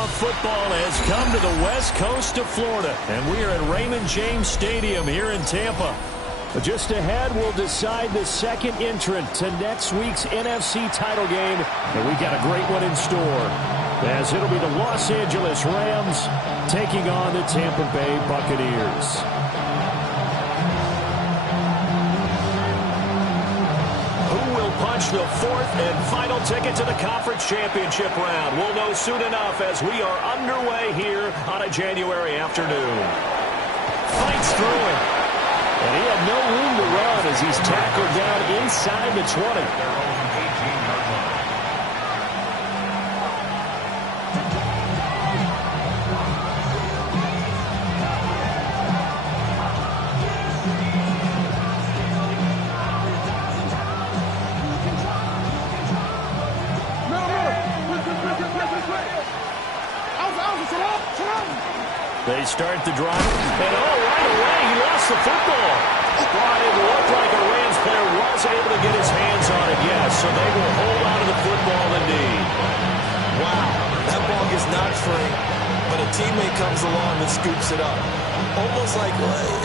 Kickoff football has come to the west coast of Florida, and we are at Raymond James Stadium here in Tampa. But just ahead, we'll decide the second entrant to next week's NFC title game, and we got a great one in store, as it'll be the Los Angeles Rams taking on the Tampa Bay Buccaneers. Punch the fourth and final ticket to the conference championship round. We'll know soon enough as we are underway here on a January afternoon. Fights through it. And he had no room to run as he's tackled down inside the 20. They start the drive, and right away, he lost the football. Well, it looked like a Rams player was able to get his hands on it, yes, so they will hold on to the football indeed. Wow, that ball gets knocked free, but a teammate comes along and scoops it up.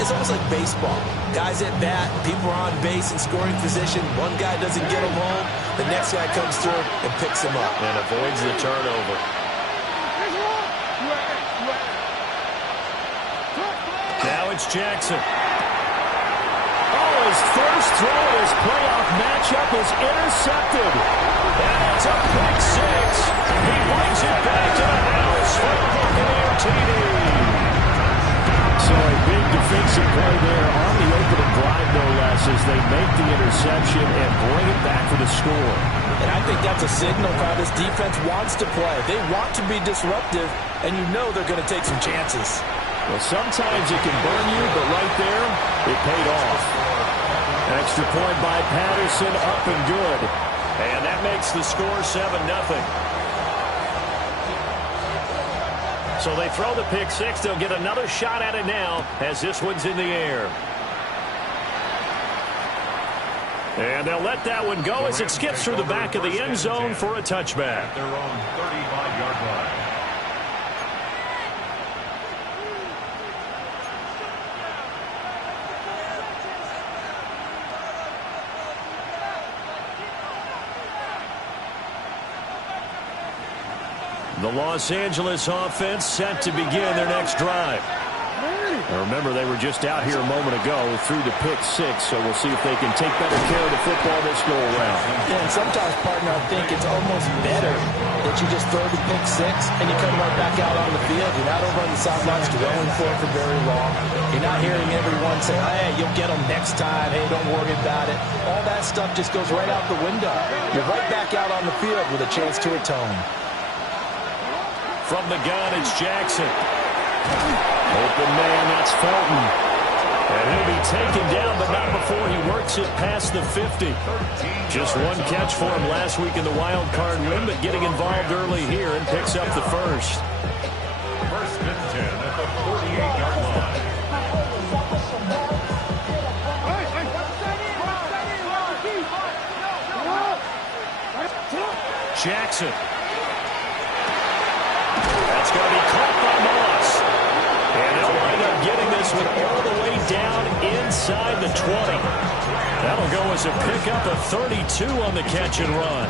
It's almost like baseball. Guys at bat, people are on base in scoring position. One guy doesn't get him home, the next guy comes through and picks him up. And avoids the turnover. Now it's Jackson. His first throw in his playoff matchup is intercepted. And it's a pick six. He brings it back to the house for the Buccaneer TD. So a big defensive play there on the opening drive, no less, as they make the interception and bring it back for the score. And I think that's a signal of how this defense wants to play. They want to be disruptive, and you know they're going to take some chances. Well, sometimes it can burn you, but right there, it paid off. Extra point by Patterson, up and good. And that makes the score 7-0. So they throw the pick six. They'll get another shot at it now as this one's in the air. And they'll let that one go as it skips through the back of the end zone for a touchback. Their own 35-yard line. The Los Angeles offense set to begin their next drive. Now remember, they were just out here a moment ago through the pick six, so we'll see if they can take better care of the football this go around. Yeah, and sometimes, partner, I think it's almost better that you just throw the pick six and you come right back out on the field. You're not over on the sidelines dwelling for it for very long. You're not hearing everyone say, hey, you'll get them next time. Hey, don't worry about it. All that stuff just goes right out the window. You're right back out on the field with a chance to atone. From the gun, it's Jackson. Open man, that's Felton. And he'll be taken down, but not before he works it past the 50. Just one catch for him last week in the wild card win, but getting involved early here and picks up the first. First and 10 at the 48-yard line. Jackson. That's going to be caught by Moss. And they'll wind up getting this one all the way down inside the 20. That'll go as a pickup of 32 on the catch and run.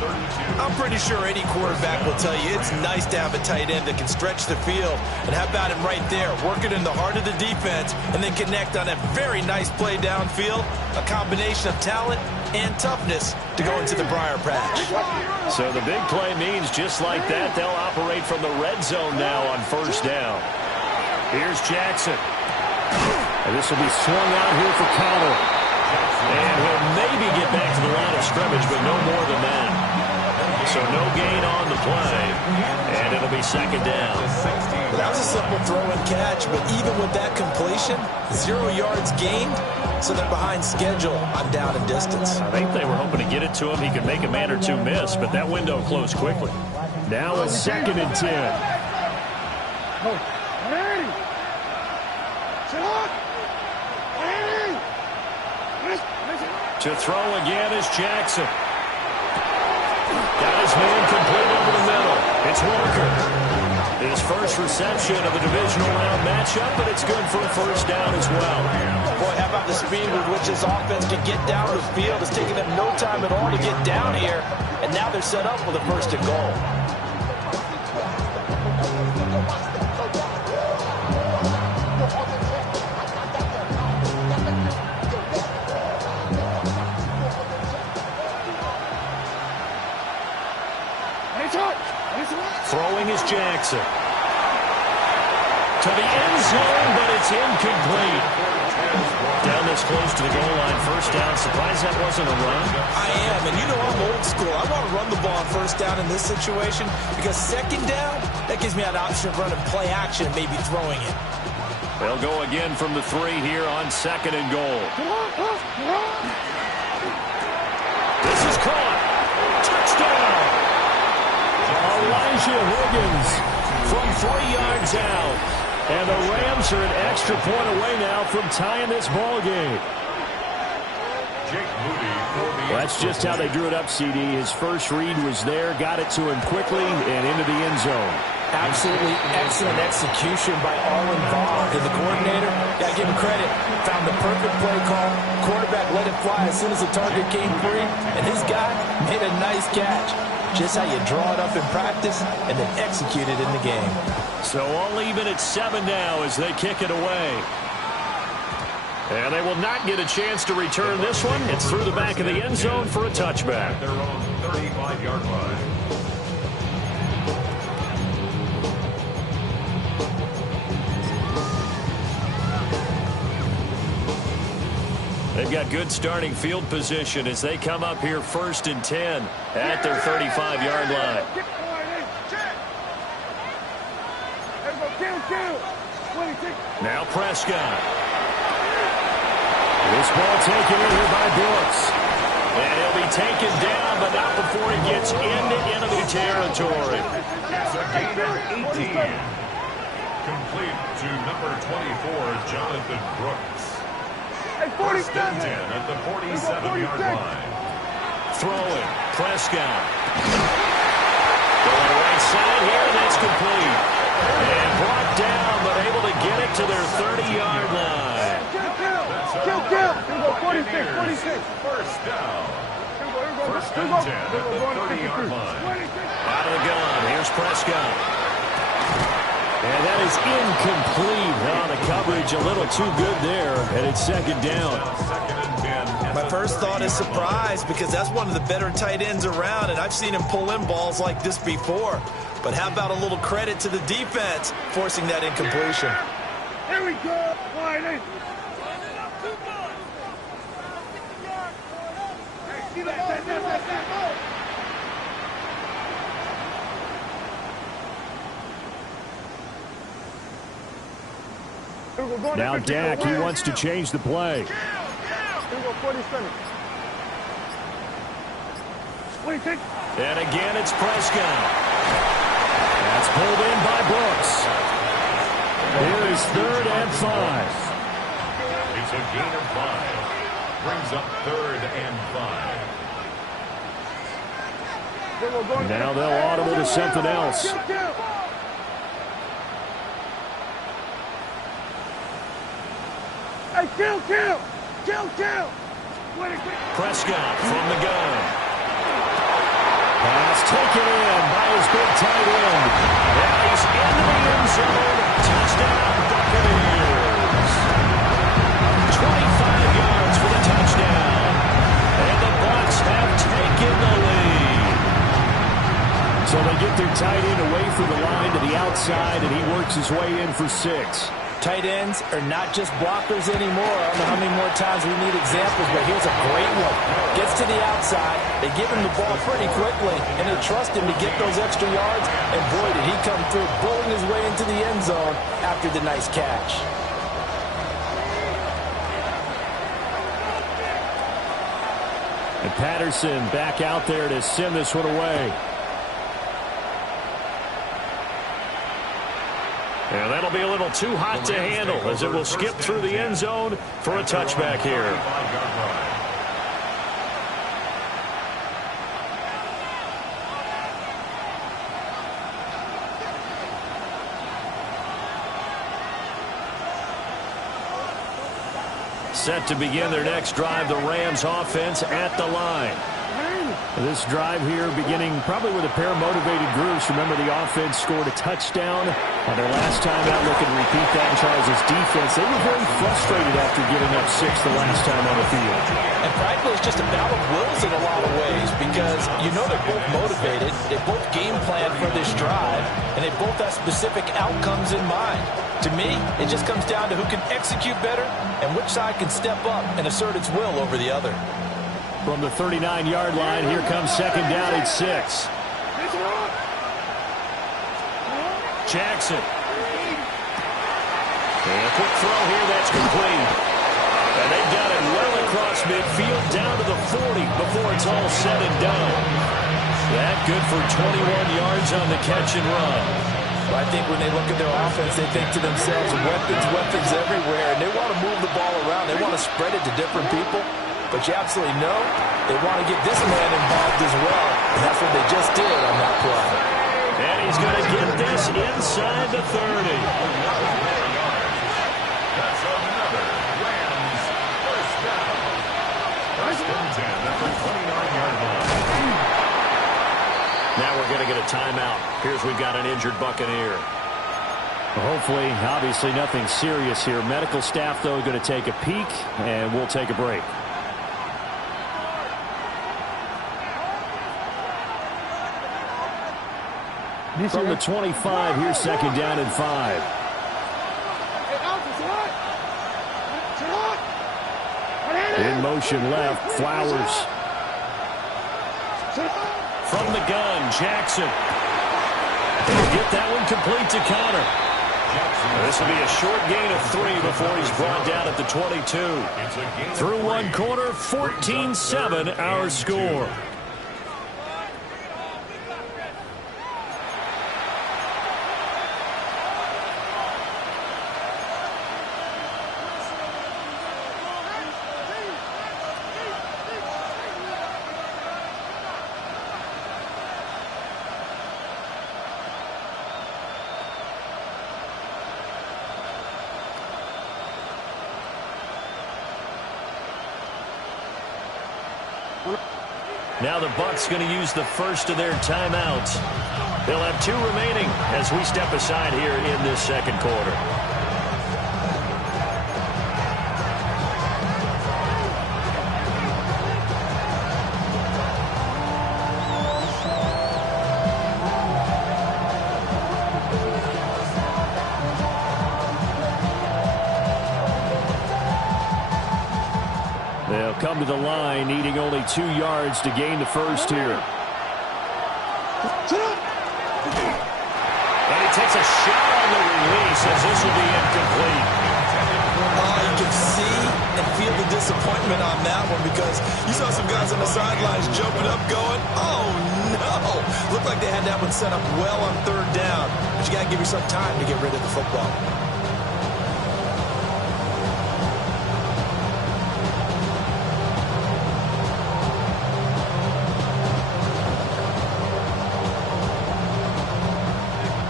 I'm pretty sure any quarterback will tell you it's nice to have a tight end that can stretch the field. And how about him right there, working in the heart of the defense and then connect on a very nice play downfield. A combination of talent and toughness to go into the briar patch. So the big play means just like that, they'll operate from the red zone now on first down. Here's Jackson. And this will be swung out here for Connor. And he'll maybe get back to the line of scrimmage, but no more than that. So no gain on the play. And it'll be second down. That was a simple throw and catch, but even with that completion, 0 yards gained, so they're behind schedule on down and distance. I think they were hoping to get it to him. He could make a man or two miss, but that window closed quickly. Now it's second and 10. To throw again is Jackson. Got his man complete over the middle. It's Walker. His first reception of a divisional round matchup, but it's good for a first down as well. Boy, how about the speed with which this offense can get down the field? It's taking them no time at all to get down here, and now they're set up with a first and goal. Throwing is Jackson. To the end zone, but it's incomplete. Down this close to the goal line, first down. Surprised that wasn't a run. I am, and you know I'm old school. I want to run the ball on first down in this situation because second down, that gives me an option of running play action and maybe throwing it. They'll go again from the 3 here on second and goal. This is caught. Touchdown. Elijah Higgins from 3 yards out. And the Rams are an extra point away now from tying this ball game. Jake Moody for the That's just how they drew it up, CD. His first read was there, got it to him quickly, and into the end zone. Absolutely excellent execution by all involved. And the coordinator, got to give him credit, found the perfect play call. Quarterback let it fly as soon as the target came free, and his guy made a nice catch. Just how you draw it up in practice and then execute it in the game. So all even at 7 now as they kick it away. And they will not get a chance to return this one. It's through the back of the end zone for a touchback. their own 35-yard line. They've got good starting field position as they come up here 1st and 10 at their 35-yard line. Now Prescott. This ball taken in here by Brooks. And he'll be taken down, but not before he gets into enemy territory. It's a gain of 18. Complete to number 24, Jonathan Brooks. First and 10 at the 47-yard line. Throwing. Prescott. Going right side here, that's complete. And brought down, but able to get it to their 30-yard line. First down. First and 10 at the 30-yard line. Out of the gun, here's Prescott. And that is incomplete. Oh, the coverage a little too good there, and it's second down. Second and 10. My first thought is surprise because that's one of the better tight ends around, and I've seen him pull in balls like this before. But how about a little credit to the defense forcing that incompletion? Here we go. Hey, see that. Now Dak, he wants to change the play. And again, it's Prescott. That's pulled in by Brooks. Here is 3rd and 5. It's a gain of 5. Brings up 3rd and 5. Now they'll audible to something else. Hey, kill! Prescott from the gun. Pass taken in by his big tight end. And he's into the end zone. Touchdown, Buccaneers. 25 yards for the touchdown. And the Bucs have taken the lead. So they get their tight end away from the line to the outside, and he works his way in for 6. Tight ends are not just blockers anymore. I don't know how many more times we need examples, but here's a great one. Gets to the outside. They give him the ball pretty quickly, and they trust him to get those extra yards. And boy, did he come through, bowling his way into the end zone after the nice catch. And Patterson back out there to send this one away. And that'll be a little too hot to handle as it will skip through the end zone for a touchback here. set to begin their next drive. The Rams offense at the line. This drive here beginning probably with a pair of motivated groups. Remember, the offense scored a touchdown on their last time out. Looking to repeat that in Charles' defense. They were very frustrated after giving up 6 the last time on the field. And frankly, it's just a battle of wills in a lot of ways because you know they're both motivated. They both game plan for this drive, and they both have specific outcomes in mind. To me, it just comes down to who can execute better and which side can step up and assert its will over the other. From the 39-yard line, here comes second down at 6. Jackson. And a quick throw here that's complete. And they got it well across midfield down to the 40 before it's all said and done. That good for 21 yards on the catch and run. Well, I think when they look at their offense, they think to themselves, weapons everywhere. And they want to move the ball around. They want to spread it to different people. But you absolutely know they want to get this man involved as well. And that's what they just did on that play. And he's going to get this inside the 30. That's another Rams first down. First and 10 at the 29-yard line. Now we're going to get a timeout. Here's we've got an injured Buccaneer. Hopefully, obviously nothing serious here. Medical staff, though, going to take a peek, and we'll take a break. From the 25, here's second down and 5. In motion left, Flowers. From the gun, Jackson. He'll get that one complete to Connor. This will be a short gain of 3 before he's brought down at the 22. Through one quarter, 14-7 our score. Now the Bucs going to use the first of their timeouts. They'll have 2 remaining as we step aside here in this second quarter. They'll come to the line, needing only 2 yards to gain the first here. And he takes a shot on the release as this will be incomplete. You can see and feel the disappointment on that one because you saw some guys on the sidelines jumping up going, oh no! Looked like they had that one set up well on third down. But you got to give yourself time to get rid of the football.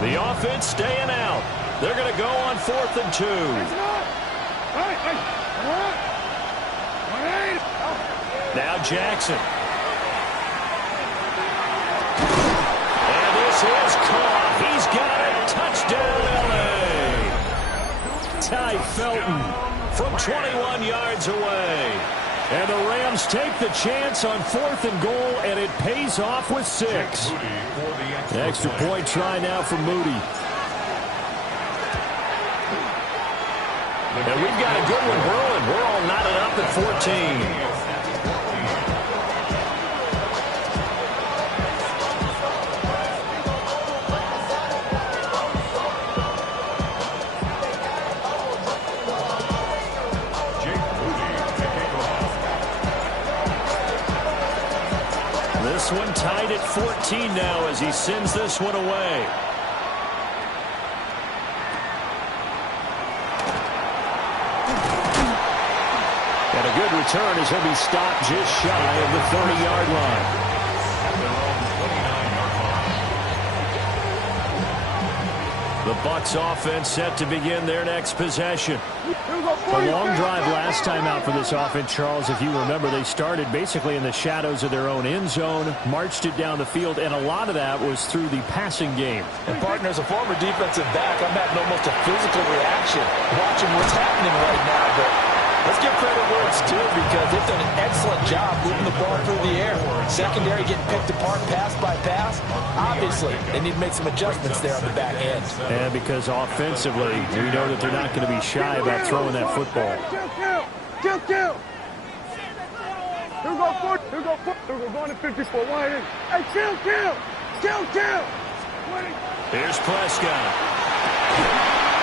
The offense staying out. They're going to go on 4th and 2. Now Jackson. And this is caught. He's got it. Touchdown, L.A. Ty Felton from 21 yards away. And the Rams take the chance on 4th and goal, and it pays off with 6. The extra point try now for Moody. And we've got a good one brewing. We're all knotted up at 14. This one tied at 14 now as he sends this one away. And a good return as he'll be stopped just shy of the 30-yard line. The Bucs offense set to begin their next possession. A long drive last time out for this offense, Charles. If you remember, they started basically in the shadows of their own end zone, marched it down the field, and a lot of that was through the passing game. And, partner, as a former defensive back, I'm having almost a physical reaction watching what's happening right now. But let's give credit where it's due because they've done an excellent job moving the ball through the air. Secondary getting picked apart pass by pass. Obviously, they need to make some adjustments there on the back end. And because offensively, we know that they're not going to be shy about throwing that football. Kill. Here we go, 40. Here we go, 40. Here we go, going to 54. Wide in. Hey, kill. Here's Prescott.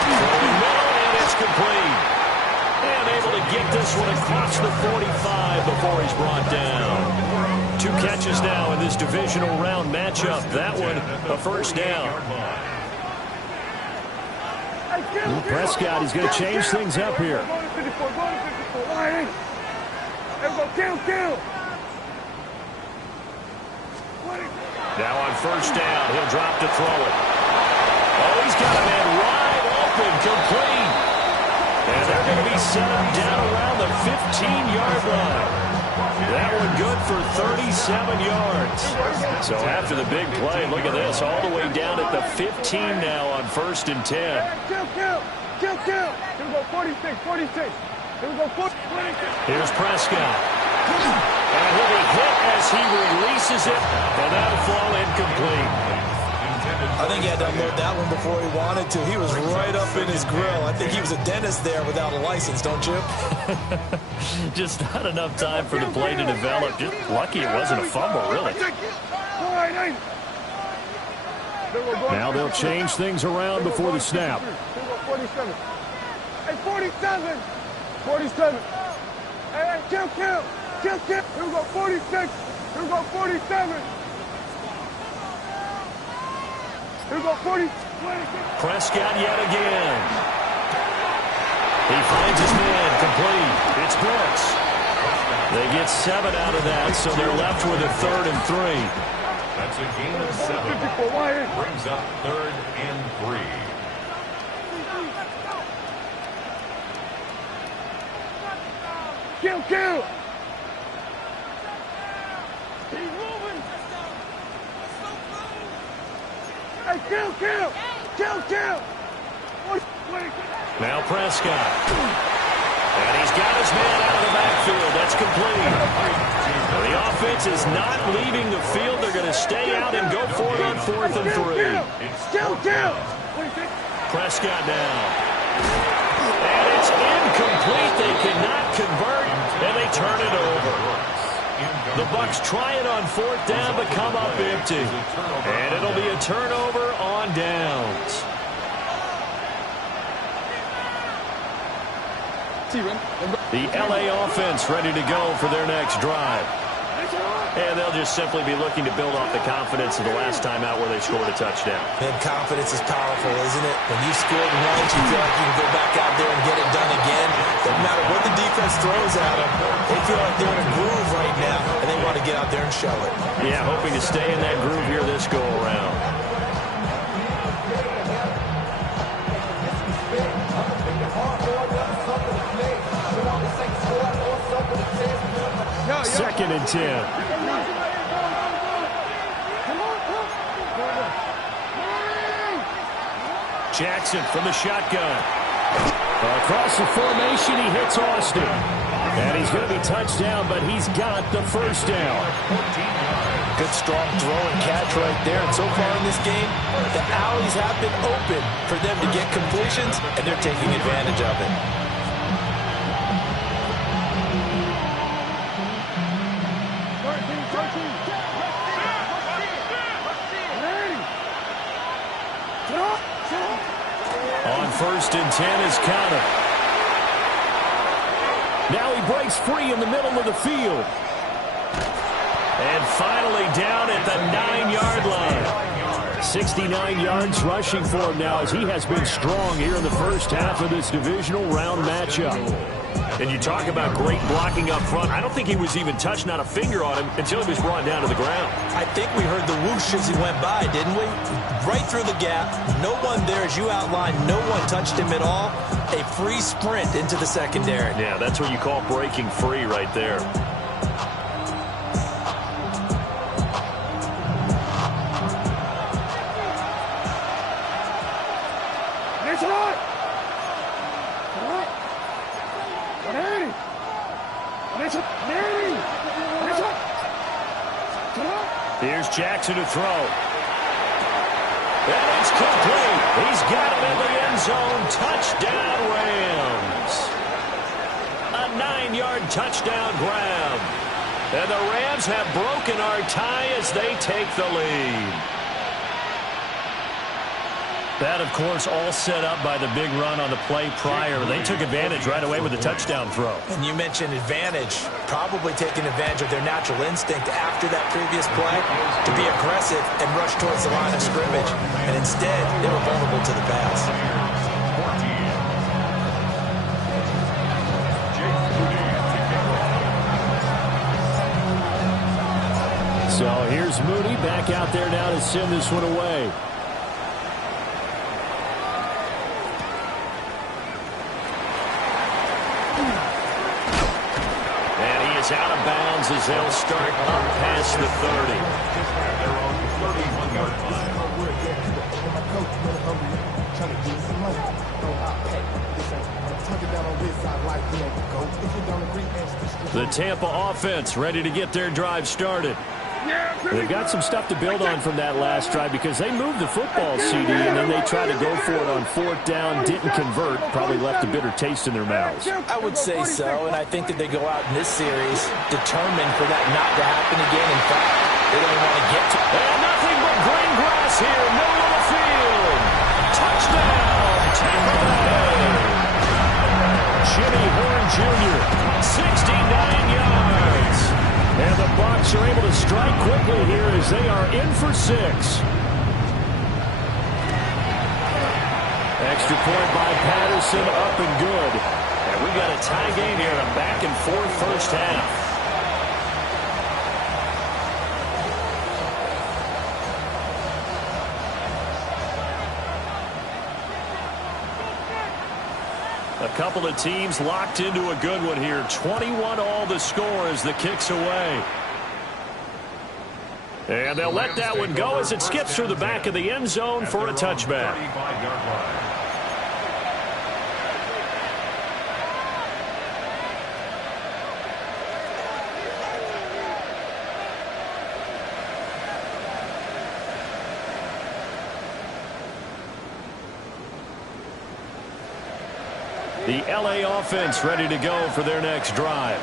Throwing middle, and it's complete. And able to get this one across the 45 before he's brought down. 2 catches now in this divisional round matchup. That one, a first down. Prescott, he's going to change things up here. Going to 54. Wide in. Here we go, kill. Now on first down, he'll drop to throw it. Oh, he's got a man wide open, complete. And they're going to be set up down around the 15-yard line. That one good for 37 yards. So after the big play, look at this, all the way down at the 15 now on first and 10. Kill. Here we go, 46. Here we go, 46. Here's Prescott. And he'll be hit as he releases it, and that'll fall incomplete. I think he had to unload that one before he wanted to. He was right up in his grill. I think he was a dentist there without a license, don't you? Just not enough time for the play to develop. Just lucky it wasn't a fumble, really. Now they'll change things around before the snap. 47. Hey, 47. 47. Hey, kill. Here we go, 46. Here we go, 47. Here we go, 40. Prescott yet again. He finds his man, complete. It's Brooks. They get 7 out of that, so they're left with a 3rd and 3. That's a gain of 7. Brings up 3rd and 3. Kill. Hey, kill. Now Prescott. And he's got his man out of the backfield. That's complete. The offense is not leaving the field. They're going to stay out and go for it on 4th and 3. Kill. Prescott now. And it's incomplete. They cannot convert, and they turn it over. The Bucs try it on 4th down, but come up empty. And it'll be a turnover on downs. The LA offense ready to go for their next drive. And they'll just simply be looking to build off the confidence of the last time out where they scored a touchdown. And confidence is powerful, isn't it? When you scored once, you feel like you can go back out there and get it done again. Doesn't matter what the defense throws at them. They feel like they're in a groove right now, and they want to get out there and show it. Yeah, hoping to stay in that groove here this go-around. Second and 10. Jackson from the shotgun. Across the formation, he hits Austin. And he's going to be touched down, but he's got the first down. Good, strong throw and catch right there. And so far in this game, the alleys have been open for them to get completions, and they're taking advantage of it. On first and 10 is Conner. Now he breaks free in the middle of the field. And finally down at the 9-yard line. 69 yards rushing for him now, as he has been strong here in the first half of this divisional round matchup. And you talk about great blocking up front. I don't think he was even touched, not a finger on him, until he was brought down to the ground. I think we heard the whoosh as he went by, didn't we? Right through the gap. No one there, as you outlined. No one touched him at all. A free sprint into the secondary. Yeah, that's what you call breaking free right there. That's right. All right. Danny. That's it. Danny. That's it. Here's Jackson to throw. And it's complete. He's got him in the end zone. Touchdown, Rams. A 9-yard touchdown grab. And the Rams have broken our tie as they take the lead. That, of course, all set up by the big run on the play prior. They took advantage right away with the touchdown throw. And you mentioned advantage, probably taking advantage of their natural instinct after that previous play to be aggressive and rush towards the line of scrimmage. And instead, they were vulnerable to the pass. So here's Mooney back out there now to send this one away. Out of bounds as they'll start up past the 30. They're on the 31-yard line. The Tampa offense ready to get their drive started. They've got some stuff to build on from that last drive because they moved the football, CD, and then they tried to go for it on 4th down, didn't convert, probably left a bitter taste in their mouths. I would say so, and I think that they go out in this series determined for that not to happen again. In fact, they don't want to get to it. And nothing but green grass here, middle of the field. Touchdown, Tampa Bay. Jimmy Horn Jr., 69 yards. And the Bucs are able to strike quickly here as they are in for 6. Extra point by Patterson, up and good. And we got a tie game here in a back-and-forth first half. A couple of teams locked into a good one here. 21-all the score as the kick's away. And they'll let that one go as it skips through the back of the end zone for a touchback. The LA offense ready to go for their next drive.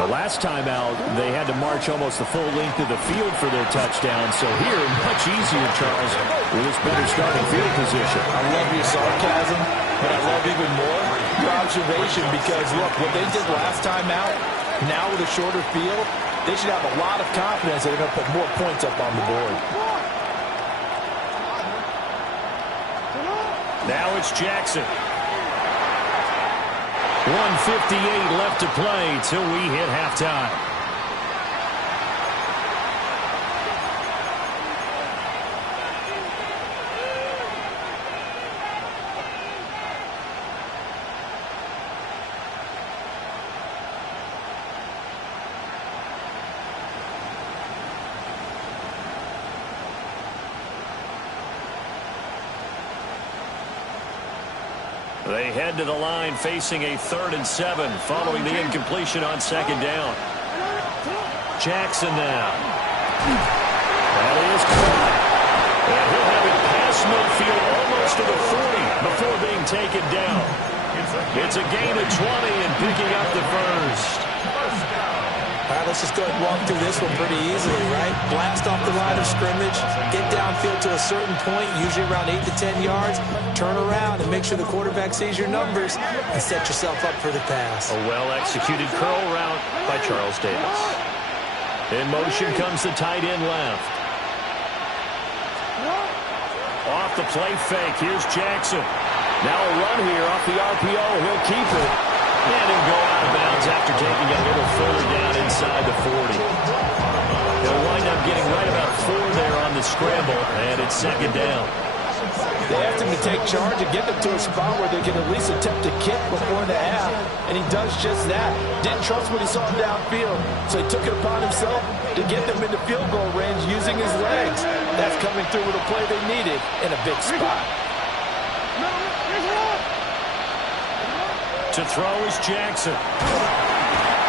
The last time out, they had to march almost the full length of the field for their touchdown. So here, much easier, Charles, with this better starting field position. I love your sarcasm, but I love even more your observation because, look, what they did last time out, now with a shorter field, they should have a lot of confidence that they're going to put more points up on the board. Now it's Jackson. 1:58 left to play till we hit halftime. They head to the line facing a 3rd and 7 following the incompletion on 2nd down. Jackson now. That is caught. And he'll have it past midfield almost to the 40 before being taken down. It's a gain of 20 and picking up the first. All right, let's just go ahead and walk through this one pretty easily, right? Blast off the line of scrimmage, get downfield to a certain point, usually around 8 to 10 yards, turn around and make sure the quarterback sees your numbers and set yourself up for the pass. A well-executed curl route by Charles Davis. In motion comes the tight end left. off the play fake. Here's Jackson. Now a run here off the RPO. He'll keep it. And he'll go out of bounds after taking it a little further down inside the 40. He'll wind up getting right about 4 there on the scramble, and it's second down. They asked him to take charge and get them to a spot where they can at least attempt to kick before the half, and he does just that. Didn't trust what he saw downfield, so he took it upon himself to get them into field goal range using his legs. That's coming through with a play they needed in a big spot. To throw is Jackson. Oh,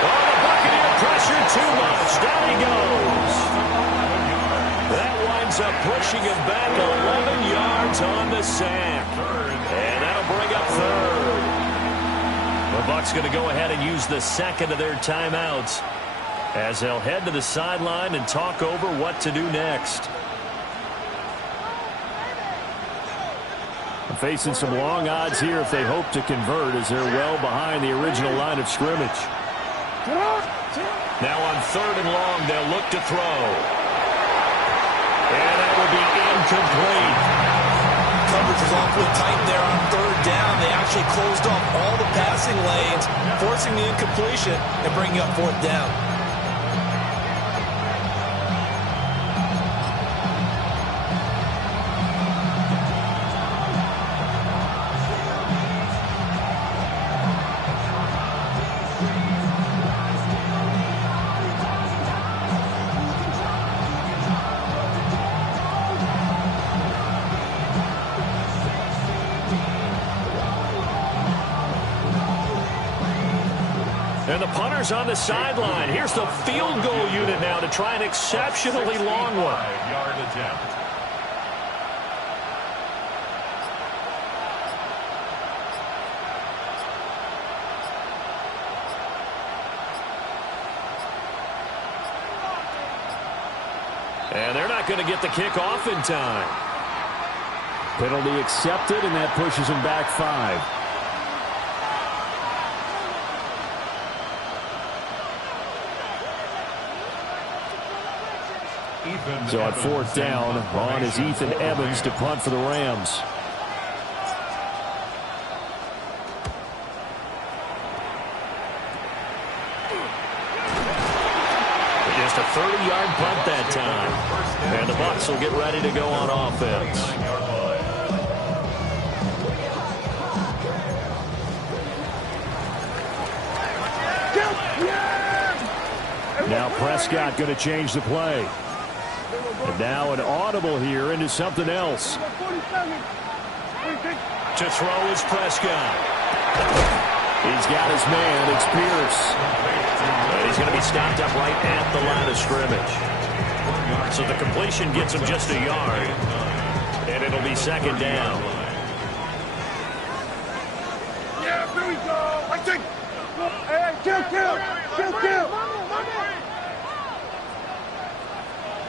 the Buccaneer pressure too much. Down he goes. That winds up pushing him back 11 yards on the sack. And that'll bring up third. The Bucs going to go ahead and use the second of their timeouts as they'll head to the sideline and talk over what to do next. Facing some long odds here if they hope to convert, as they're well behind the original line of scrimmage. Now on 3rd and long, they'll look to throw. And that will be incomplete. Coverage was awfully tight there on 3rd down. They actually closed off all the passing lanes, forcing the incompletion and bringing up 4th down. And the punter's on the sideline. Here's the field goal unit now to try an exceptionally long one. 5-yard attempt. And they're not going to get the kick off in time. Penalty accepted, and that pushes him back 5. So on 4th down, on is Ethan Evans to punt for the Rams. Just a 30-yard punt that time. And the Bucs will get ready to go on offense. Now Prescott going to change the play. And now an audible here into something else. To throw is Prescott. He's got his man. It's Pierce. And he's going to be stopped up right at the line of scrimmage. So the completion gets him just a yard. And it'll be second down. Yeah, here we go. I think. Hey, kill.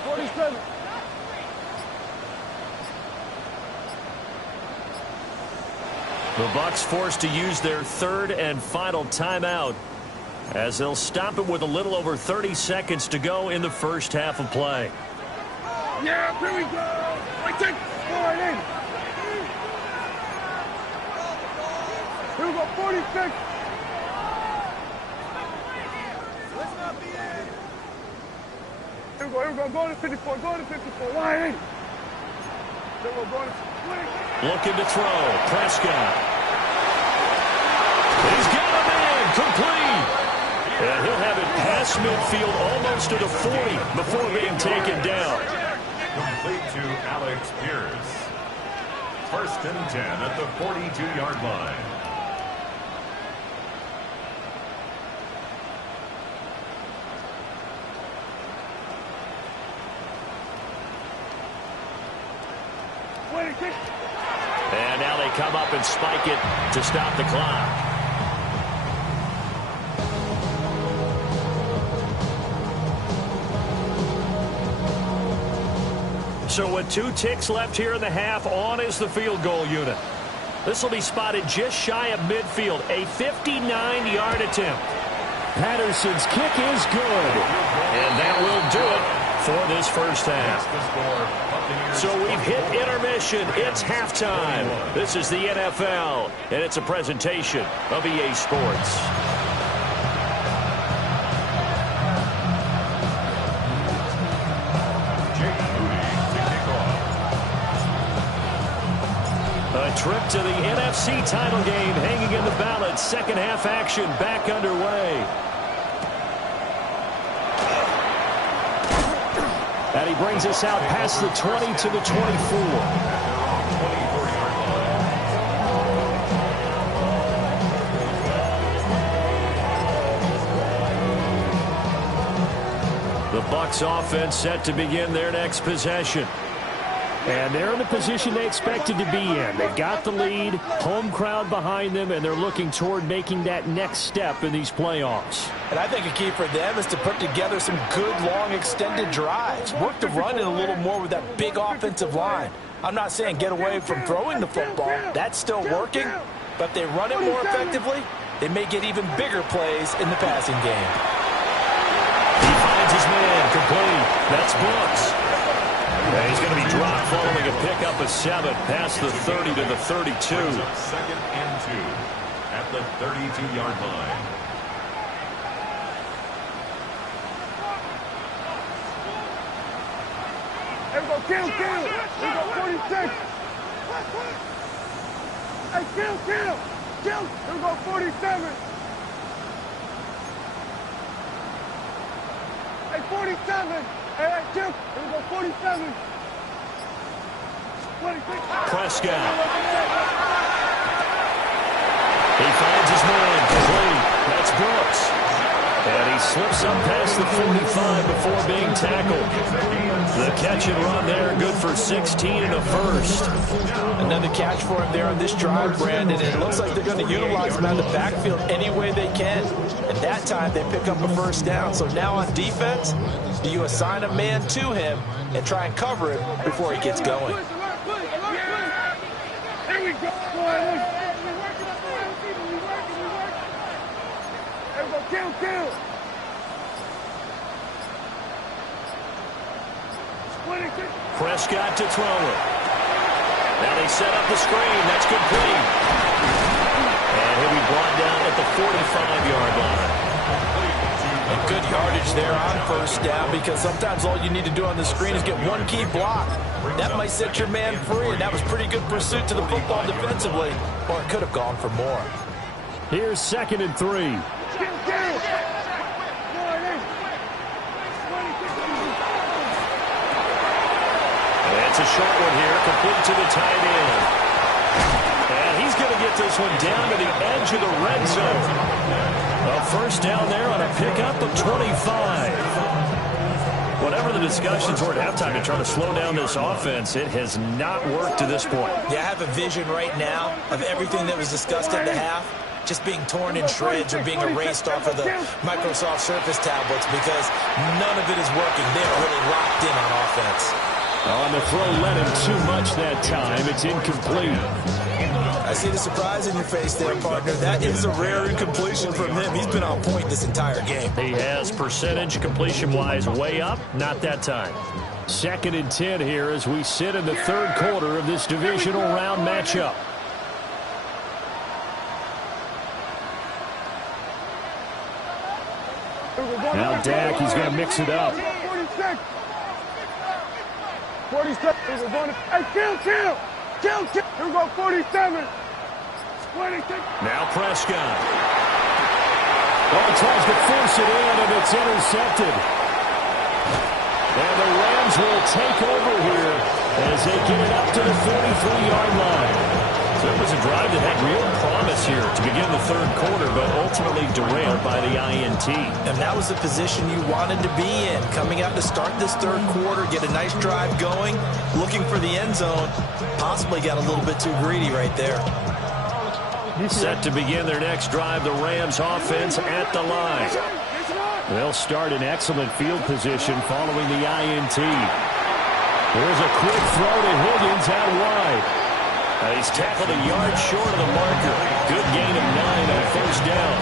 47. The Bucs forced to use their 3rd and final timeout as they'll stop it with a little over 30 seconds to go in the first half of play. Yeah, here we go. I think. Here we go, 46. Here we go, go to 54, line. Here we go, Looking to throw, Prescott. He's got a man, complete. And he'll have it past midfield almost to the 40 before being taken down. Complete to Alex Pierce. 1st and 10 at the 42-yard line. And now they come up and spike it to stop the clock. So with 2 ticks left here in the half, on is the field goal unit. This will be spotted just shy of midfield, a 59-yard attempt. Patterson's kick is good. And that will do it for this first half. That's the score. So we've hit intermission. It's halftime. This is the NFL, and it's a presentation of EA Sports. A trip to the NFC title game hanging in the balance. Second half action back underway. And he brings us out past the 20 to the 24. The Bucs offense set to begin their next possession. And they're in the position they expected to be in. They've got the lead, home crowd behind them, and they're looking toward making that next step in these playoffs. And I think a key for them is to put together some good, long, extended drives. Work the run in a little more with that big offensive line. I'm not saying get away from throwing the football. That's still working. But if they run it more effectively, they may get even bigger plays in the passing game. He finds his man complete. That's Brooks. Yeah, he's going to be dropped following a pickup of 7 past the 30 to the 32. Second and 2 at the 32-yard line. Here we go, kill. Here we go, 46. Hey, kill. Here we go, 47. Hey, 47. Hey, kill. Here we go, 47. 26. Prescott. He finds his man complete. That's Brooks. And he slips up past the 45 before being tackled. The catch and run there, good for 16 and a first. Another catch for him there on this drive, Brandon. And it looks like they're going to utilize him out of the backfield any way they can. And that time they pick up a first down. So now on defense, do you assign a man to him and try and cover him before he gets going? Here we go. Kill. 26. Prescott to throw it. Now they set up the screen. That's complete. And he'll be brought down at the 45-yard line. And good yardage there on first down, because sometimes all you need to do on the screen is get one key block. That might set your man free, and that was pretty good pursuit to the football defensively, or it could have gone for more. Here's 2nd and 3. It's a short one here, complete to the tight end. And he's going to get this one down to the edge of the red zone. A first down there on a pickup of 25. Whatever the discussions were at halftime to try to slow down this offense, it has not worked to this point. Yeah, I have a vision right now of everything that was discussed at the half just being torn in shreds or being erased off of the Microsoft Surface tablets, because none of it is working. They're really locked in on offense. On the throw, led him too much that time. It's incomplete. I see the surprise in your face there, partner. That is a rare incompletion from him. He's been on point this entire game. He has percentage completion-wise way up. Not that time. 2nd and 10 here as we sit in the third quarter of this divisional round matchup. Now Dak, he's going to mix it up. 47. We're going to, hey, kill. Here we go, 47. 26. Now Prescott. Oh, he tries to force it in, and it's intercepted. And the Rams will take over here as they get it up to the 43-yard line. So it was a drive that had real promise here to begin the third quarter, but ultimately derailed by the INT. And that was the position you wanted to be in, coming out to start this third quarter, get a nice drive going, looking for the end zone. Possibly got a little bit too greedy right there. Set to begin their next drive, the Rams offense at the line. They'll start in excellent field position following the INT. Here's a quick throw to Higgins out wide. He's tackled a yard short of the marker. Good gain of 9 on first down.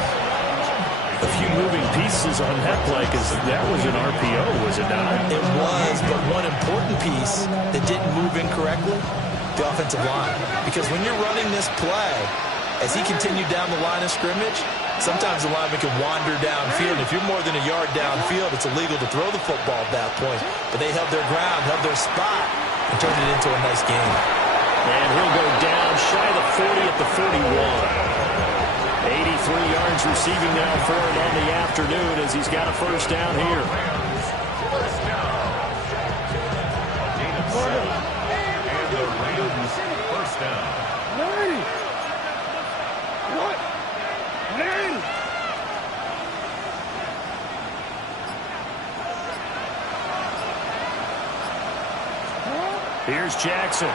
A few moving pieces on that play because that was an RPO, was it not? It was, but one important piece that didn't move incorrectly, the offensive line. Because when you're running this play, as he continued down the line of scrimmage, sometimes the lineman can wander downfield. If you're more than a yard downfield, it's illegal to throw the football at that point. But they held their ground, held their spot, and turned it into a nice game. And he'll go down shy of the 40 at the 41. 83 yards receiving now for him on the afternoon as he's got a first down here. First down. A gain of 7. And the Rams first down. Ready. What? Ready. Here's Jackson.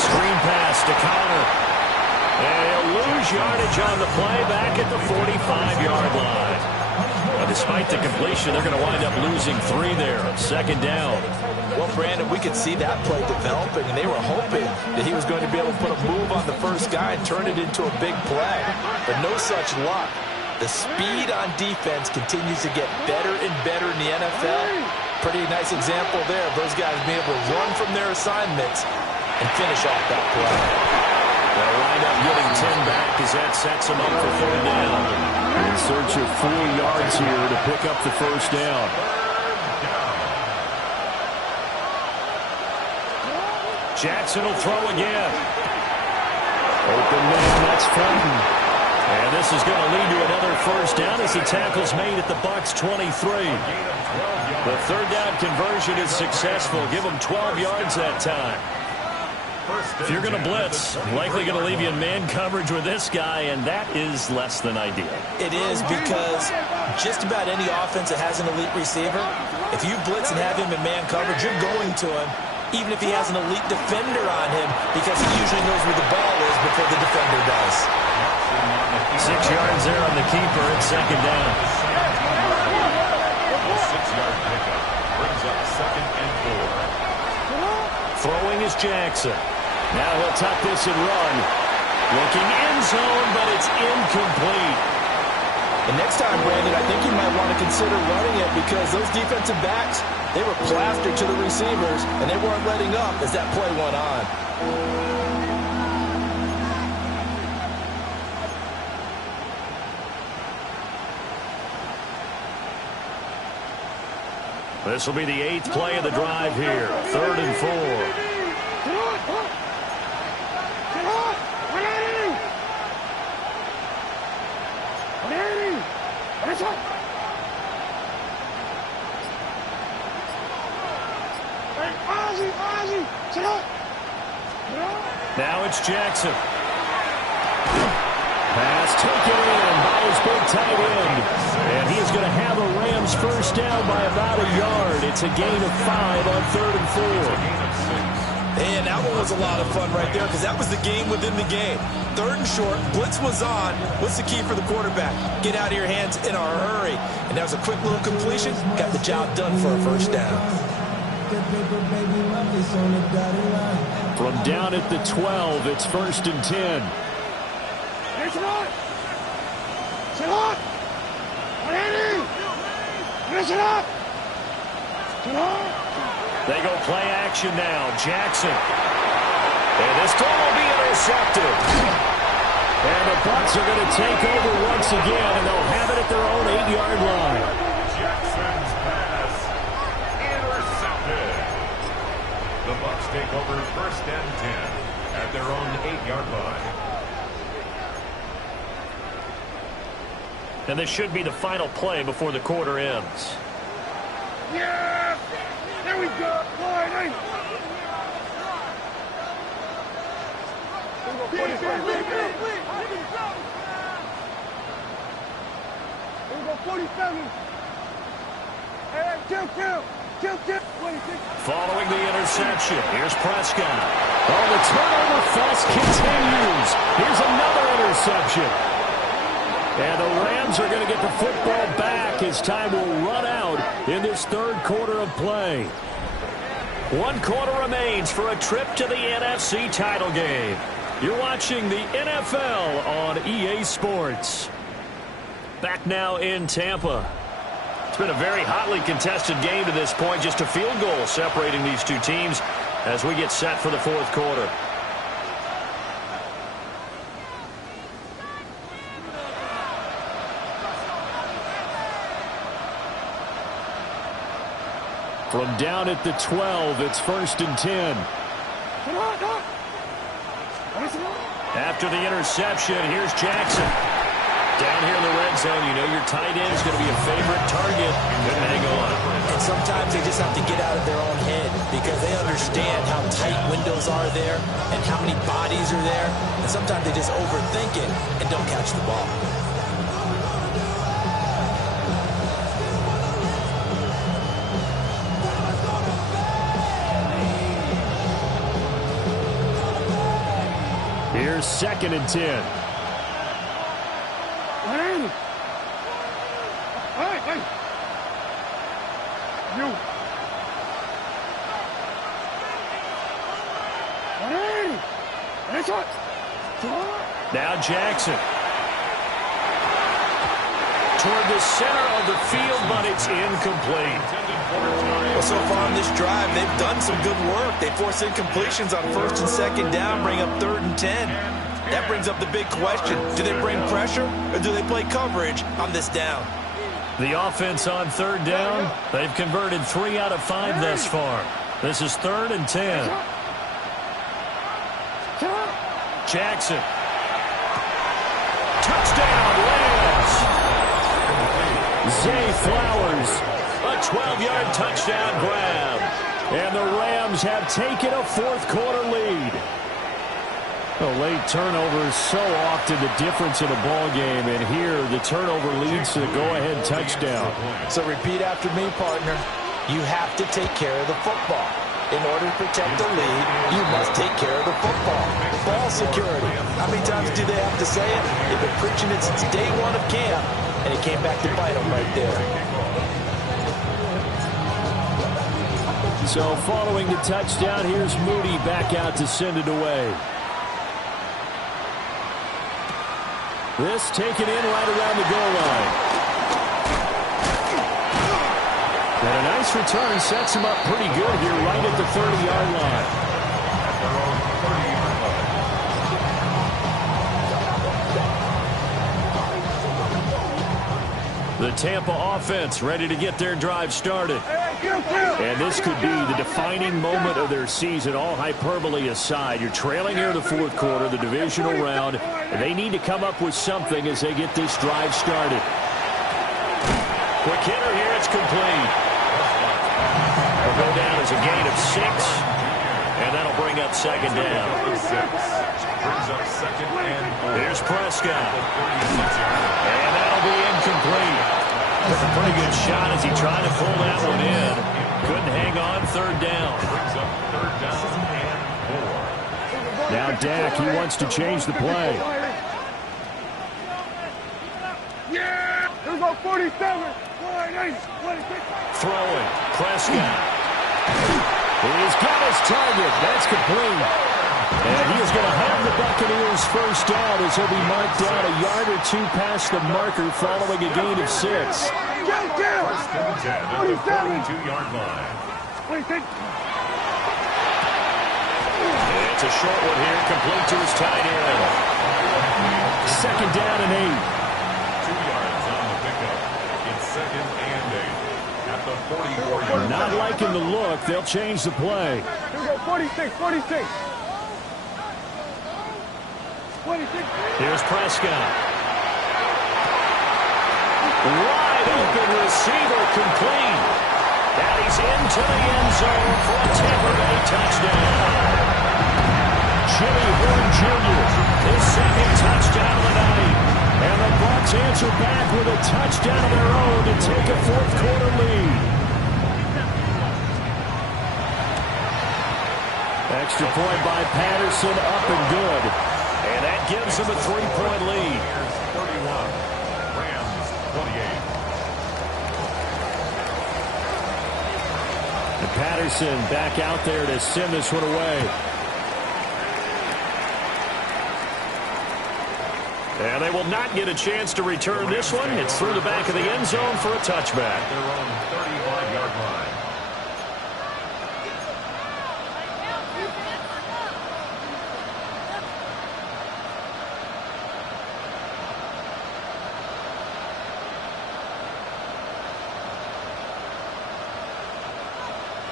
Screen pass to Connor. And he'll lose yardage on the play back at the 45-yard line. Well, despite the completion, they're going to wind up losing 3 there. Second down. Well, Brandon, we could see that play developing, and they were hoping that he was going to be able to put a move on the first guy and turn it into a big play. But no such luck. The speed on defense continues to get better and better in the NFL. Pretty nice example there of those guys being able to run from their assignments and finish off that play. They'll wind up getting 10 back as that sets them up for third down. In search of 4 yards here to pick up the first down. Jackson will throw again. Open man, that's Fulton. And this is going to lead to another first down as the tackle's made at the Bucs 23. The third down conversion is successful. Give them 12 yards that time. If you're going to blitz, likely going to leave you in man coverage with this guy, and that is less than ideal. It is because just about any offense that has an elite receiver, if you blitz and have him in man coverage, you're going to him, even if he has an elite defender on him, because he usually knows where the ball is before the defender does. 6 yards there on the keeper at second down. A 6-yard pickup brings up 2nd and 4. Throwing is Jackson. Now he'll tuck this and run. Looking end zone, but it's incomplete. And next time, Brandon, I think you might want to consider running it because those defensive backs, they were plastered to the receivers, and they weren't letting up as that play went on. This will be the 8th play of the drive here. 3rd and 4. Now it's Jackson. Pass taken in by his big tight end. And he is going to have a Rams first down by about a yard. It's a gain of 5 on 3rd and 4. And that one was a lot of fun right there because that was the game within the game. 3rd and short, blitz was on. What's the key for the quarterback? Get out of your hands in a hurry. And that was a quick little completion. Got the job done for a first down. From down at the 12, it's 1st and 10. They go play action now. Jackson. And this throw will be intercepted. And the Bucs are going to take over once again, and they'll have it at their own 8-yard line. Jackson's pass intercepted. The Bucs take over 1st and 10 at their own 8-yard line. And this should be the final play before the quarter ends. Yeah! There we go! Boy, we go 47. Hey, kill. Following the interception, here's Prescott. Oh, the turnover fest continues. Here's another interception. And the Rams are going to get the football back as time will run out in this 3rd quarter of play. 1 quarter remains for a trip to the NFC title game. You're watching the NFL on EA Sports. Back now in Tampa. It's been a very hotly contested game to this point. Just a field goal separating these two teams as we get set for the fourth quarter. From down at the 12, it's 1st and 10. After the interception, here's Jackson. Down here in the red zone, you know your tight end is going to be a favorite target. Couldn't hang on. And sometimes they just have to get out of their own head because they understand how tight windows are there and how many bodies are there. And sometimes they just overthink it and don't catch the ball. Here's 2nd and 10. Now Jackson. Toward the center of the field, but it's incomplete. Well, so far on this drive, they've done some good work. They force incompletions on 1st and 2nd down, bring up 3rd and 10. That brings up the big question. Do they bring pressure or do they play coverage on this down? The offense on 3rd down, they've converted 3 out of 5 thus far. This is 3rd and 10. Jackson. Touchdown, Rams. Zay Flowers, a 12-yard touchdown grab. And the Rams have taken a fourth-quarter lead. A late turnover is so often the difference in a ball game, and here the turnover leads to the go-ahead touchdown. So repeat after me, partner. You have to take care of the football. In order to protect the lead, you must take care of the football. Ball security. How many times do they have to say it? They've been preaching it since day one of camp, and it came back to bite them right there. So following the touchdown, here's Moody back out to send it away. This taken in right around the goal line. And a nice return sets him up pretty good here right at the 30-yard line. The Tampa offense ready to get their drive started. And this could be the defining moment of their season, all hyperbole aside. You're trailing here in the fourth quarter, the divisional round, and they need to come up with something as they get this drive started. Quick hitter here, it's complete. Will go down as a gain of 6, and that'll bring up 2nd down. Brings up 2nd and 4. Here's Prescott. And that'll be incomplete. Took a pretty good shot as he tried to pull that one in. Couldn't hang on, 3rd down. Brings up 3rd down and 4. Now Dak, he wants to change the play. Yeah! Here we go, 47. Throwing. Prescott. He's got his target. That's complete. And he is going to have the Buccaneers first down as he'll be marked down a yard or 2 past the marker following a gain of 6. 1st and 10 at the 42-yard line. It's a short one here, complete to his tight end. 2nd down and 8. 2 yards on the pickup. It's 2nd and 8 at the 44-yard line. Not liking the look. They'll change the play. Here we go, 46. Here's Prescott. Wide open receiver complete. And he's into the end zone for a Tampa Bay touchdown. Jimmy Horn Jr., his 2nd touchdown of the night. And the Bucs answer back with a touchdown of their own to take a fourth-quarter lead. Extra point by Patterson, up and good. And that gives them a 3-point lead. 31. Rams 28. And Patterson back out there to send this one away. And they will not get a chance to return this one. It's through the back of the end zone for a touchback. Their own 35-yard line.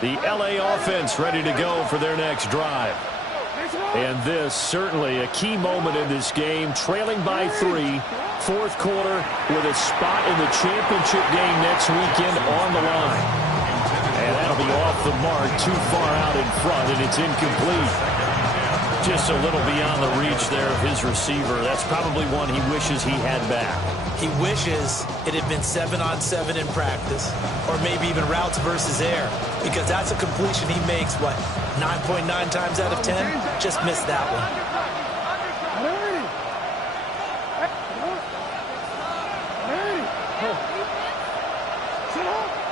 The LA offense ready to go for their next drive. And this certainly a key moment in this game, trailing by 3, fourth quarter, with a spot in the championship game next weekend on the line. And that'll be off the mark, too far out in front, and it's incomplete. Just a little beyond the reach there of his receiver. That's probably one he wishes he had back. He wishes it had been 7-on-7 in practice, or maybe even routes versus air, because that's a completion he makes, 9.9 times out of 10? Just missed that one.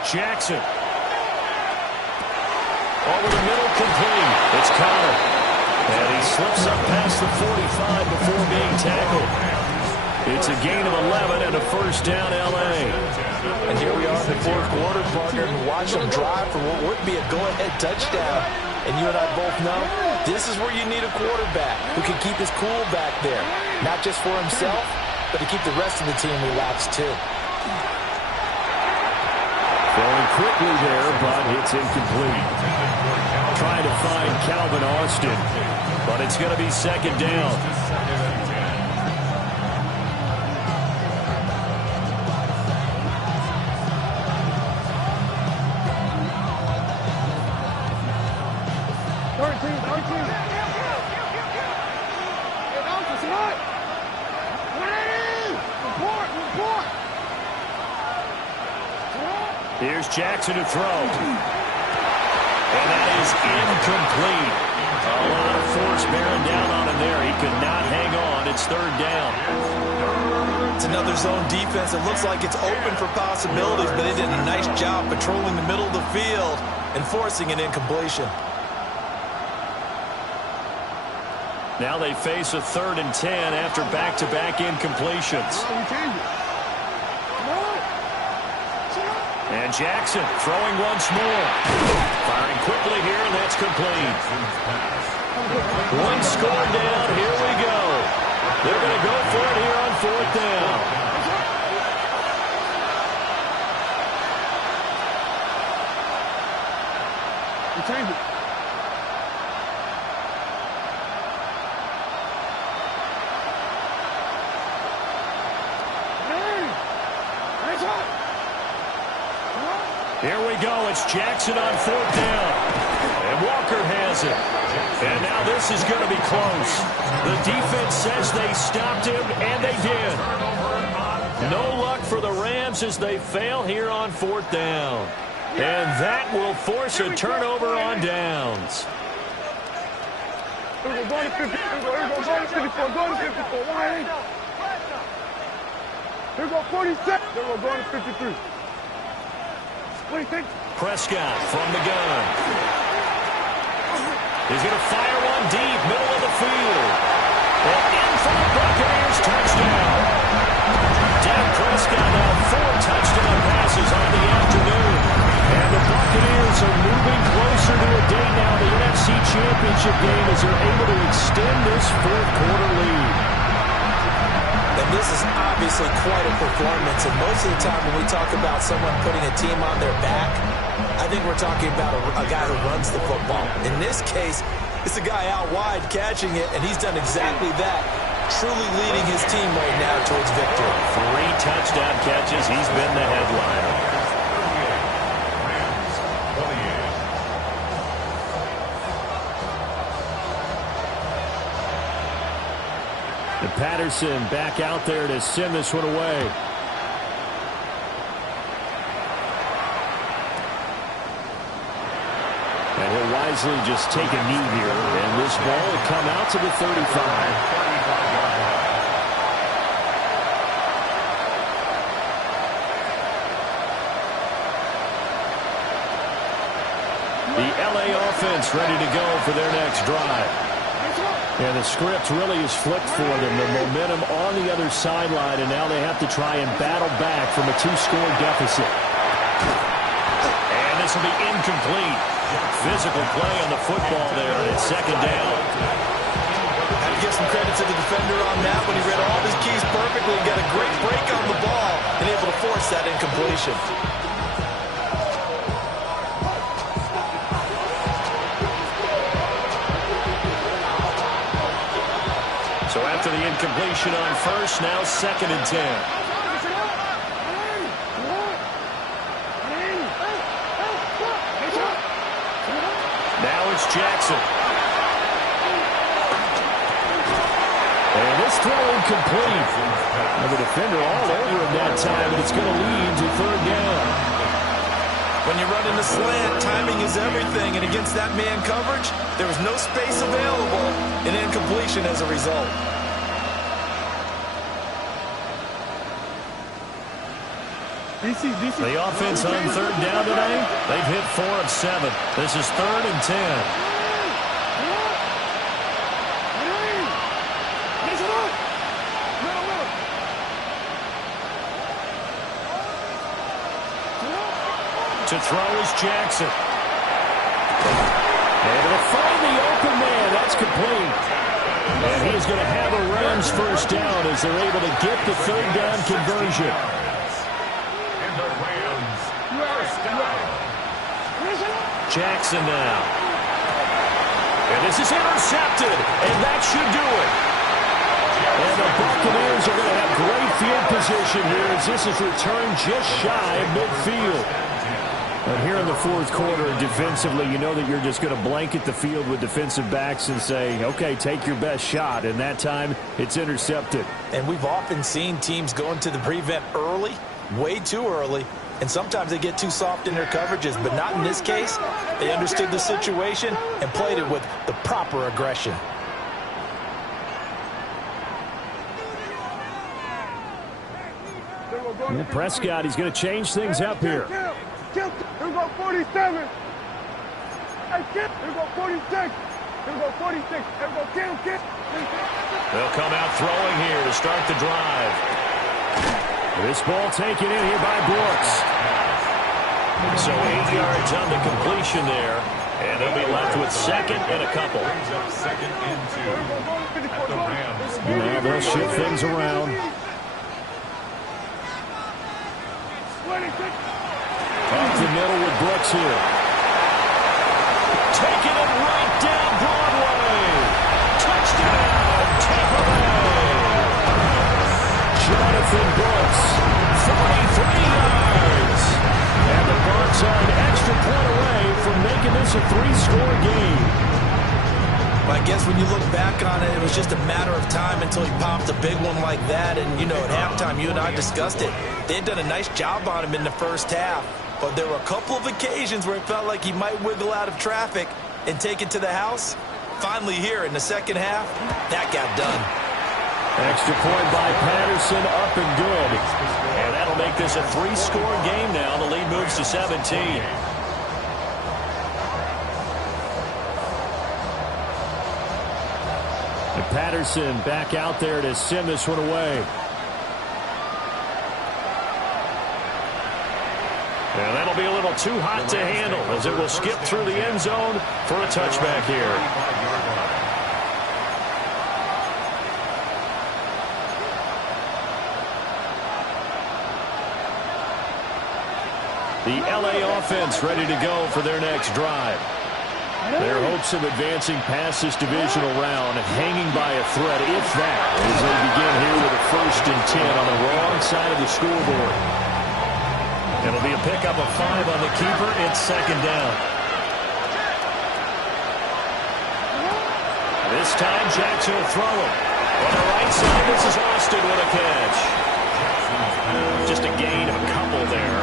Jackson. Over the middle, complete. It's Connor. And he slips up past the 45 before being tackled. It's a gain of 11 and a first down, L.A. And here we are in the fourth quarter, partner, and watch them drive for what would be a go-ahead touchdown. And you and I both know this is where you need a quarterback who can keep his cool back there. Not just for himself, but to keep the rest of the team relaxed, too. Throwing quickly there, but it's incomplete. Trying to find Calvin Austin, but it's going to be second down. Here's Jackson to throw. And that is incomplete. A lot of force bearing down on him there. He could not hang on. It's third down. It's another zone defense. It looks like it's open for possibilities, but they did a nice job patrolling the middle of the field and forcing an incompletion. Now they face a 3rd and 10 after back-to-back incompletions. And Jackson throwing once more. Firing quickly here, and that's complete. One score down. Here we go. They're going to go for it here on 4th down. Change it. Here we go. It's Jackson on 4th down. And Walker has it. And now this is going to be close. The defense says they stopped him, and they did. No luck for the Rams as they fail here on 4th down. And that will force a turnover on downs. Here we go, going to 50. Here we go, going to 54. Here we go, 46. Here we go, going to 53. Prescott from the gun. He's going to fire one deep, middle of the field. And in for the Buccaneers, touchdown. Dak Prescott now 4 touchdown passes on the afternoon. And the Buccaneers are moving closer to a day now, the NFC Championship game, as they're able to extend this fourth quarter lead. And this is obviously quite a performance. And most of the time when we talk about someone putting a team on their back, I think we're talking about a guy who runs the football. In this case, it's a guy out wide catching it, and he's done exactly that, truly leading his team right now towards victory. 3 touchdown catches. He's been the headliner. And Patterson back out there to send this one away. And he'll wisely just take a knee here. And this ball will come out to the 35. The LA offense ready to go for their next drive. Yeah, the script really is flipped for them. The momentum on the other sideline, and now they have to try and battle back from a 2-score deficit. And this will be incomplete. Physical play on the football there, and it's second down. Had to give some credit to the defender on that when he read all of his keys perfectly and got a great break on the ball and able to force that incompletion. So after the incompletion on first, now second and 10. Now it's Jackson. And this throw incomplete. And the defender all over him that time, and it's going to lead to third down. When you run in the slant, timing is everything, and against that man coverage, there was no space available, and incompletion as a result. The offense on third down today, they've hit 4 of 7. This is third and 10. To throw is Jackson. Able to find the open man. That's complete. And he is going to have a Rams first down as they're able to get the third down conversion. And the Rams first down. Jackson now. And this is intercepted. And that should do it. And the Buccaneers are going to have great field position here as this is returned just shy of midfield. And here in the fourth quarter, defensively, you know that you're just going to blanket the field with defensive backs and say, okay, take your best shot. And that time, it's intercepted. And we've often seen teams go into the prevent early, way too early, and sometimes they get too soft in their coverages. But not in this case. They understood the situation and played it with the proper aggression. Well, Prescott, he's going to change things up here. Here we go 47. Hey, here we go 46. Here we go 46. Here we go kill. They'll come out throwing here to start the drive. This ball taken in here by Brooks. So 8 yards on the completion there. And they'll be left with second and a couple. Second and 2 at the Rams. Now they'll shift things around. Off the middle with Brooks here. Taking it right down Broadway. Touchdown, Tampa Bay. Jonathan Brooks, 43 yards. And the Bucs are an extra point away from making this a 3-score game. I guess when you look back on it, it was just a matter of time until he popped a big one like that. And, you know, at halftime, you and I discussed it. They had done a nice job on him in the first half. But there were a couple of occasions where it felt like he might wiggle out of traffic and take it to the house. Finally here in the second half, that got done. Extra point by Patterson, up and good. And that'll make this a 3-score game now. The lead moves to 17. And Patterson back out there to send this one away. And that'll be a little too hot to handle as it will skip through the end zone for a touchback here. The LA offense ready to go for their next drive. Their hopes of advancing past this divisional round hanging by a thread, if that, as they begin here with a 1st and 10 on the wrong side of the scoreboard. It'll be a pickup of 5 on the keeper. It's second down. This time, Jackson will throw it. On the right side, this is Austin with a catch. Just a gain of a couple there.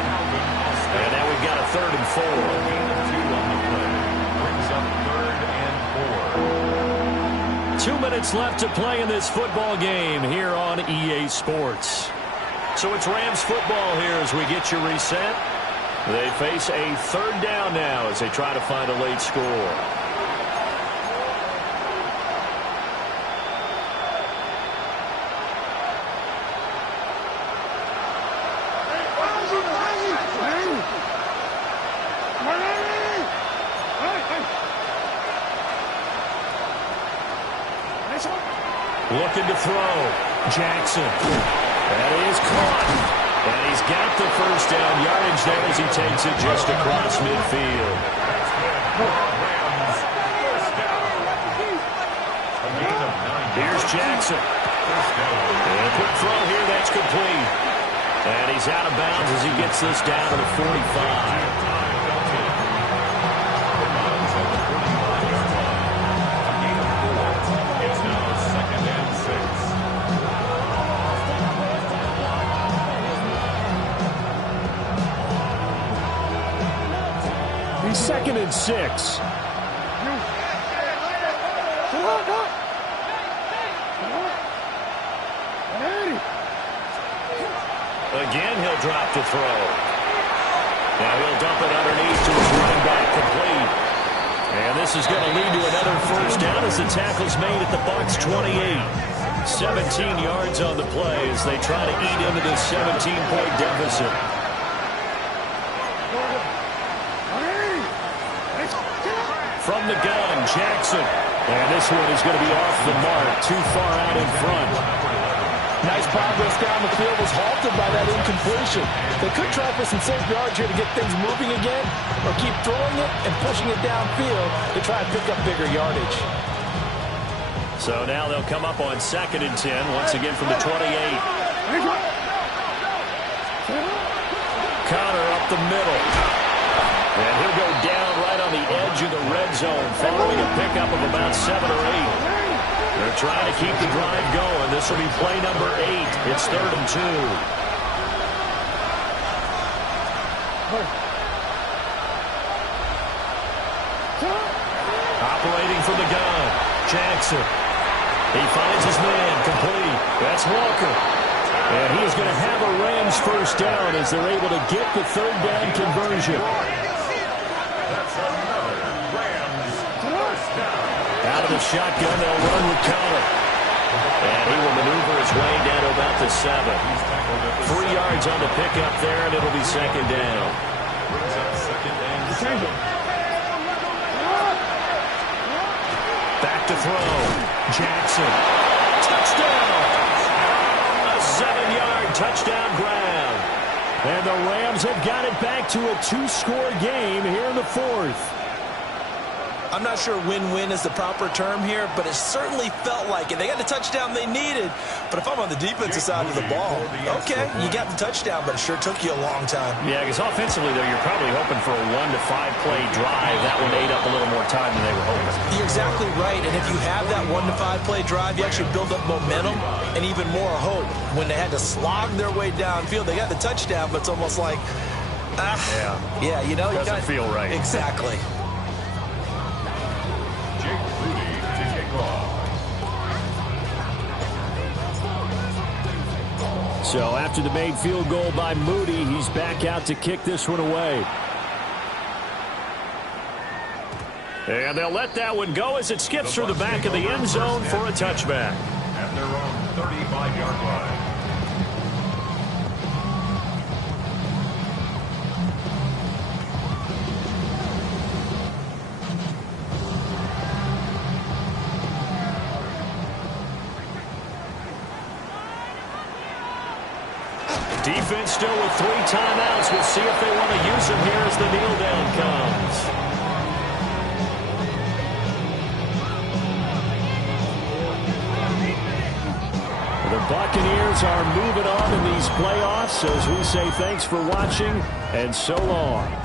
And now we've got a 3rd and 4. 2 on the play. Brings up 3rd and 4. 2 minutes left to play in this football game here on EA Sports. So it's Rams football here as we get you reset. They face a 3rd down now as they try to find a late score. Looking to throw. Jackson. That is caught. And he's got the first down yardage there as he takes it just across midfield. Here's Jackson. And a quick throw here, that's complete. And he's out of bounds as he gets this down to the 45. Second and 6. Again, he'll drop to throw. Now he'll dump it underneath to his running back, complete. And this is going to lead to another first down as the tackle's made at the Bucs 28. 17 yards on the play as they try to eat into this 17-point deficit. From the gun, Jackson. And this one is going to be off the mark, too far out in front. Nice progress down the field, was halted by that incompletion. They could try for some safe yards here to get things moving again, or keep throwing it and pushing it downfield to try and pick up bigger yardage. So now they'll come up on 2nd and 10, once again from the 28. Connor up the middle. And he'll go down right on the edge of the red zone following a pickup of about 7 or 8. They're trying to keep the drive going. This will be play number 8. It's 3rd and 2. Operating from the gun, Jackson. He finds his man, complete. That's Walker. And he is going to have a Rams first down as they're able to get the 3rd down conversion. Out of the shotgun, they'll run with Connor. And he will maneuver his way down to about the 7. 3 yards on the pickup there, and it'll be 2nd down. Back to throw. Jackson. Touchdown! A 7-yard touchdown grab. And the Rams have got it back to a 2-score game here in the 4th. I'm not sure win-win is the proper term here, but it certainly felt like it. They got the touchdown they needed, but if I'm on the defensive side of the ball, okay, you got the touchdown, but it sure took you a long time. Yeah, because offensively, though, you're probably hoping for a 1 to 5 play drive. That one ate up a little more time than they were hoping. You're exactly right, and if you have that 1 to 5 play drive, you actually build up momentum and even more hope. When they had to slog their way downfield, they got the touchdown, but it's almost like, yeah, you know, doesn't feel right. Exactly. So after the made field goal by Moody, he's back out to kick this one away. And they'll let that one go as it skips through the back of the end zone for a touchback. At their own 35-yard line. Defense still with 3 timeouts. We'll see if they want to use them here as the kneel down comes. The Buccaneers are moving on in these playoffs as we say thanks for watching and so long.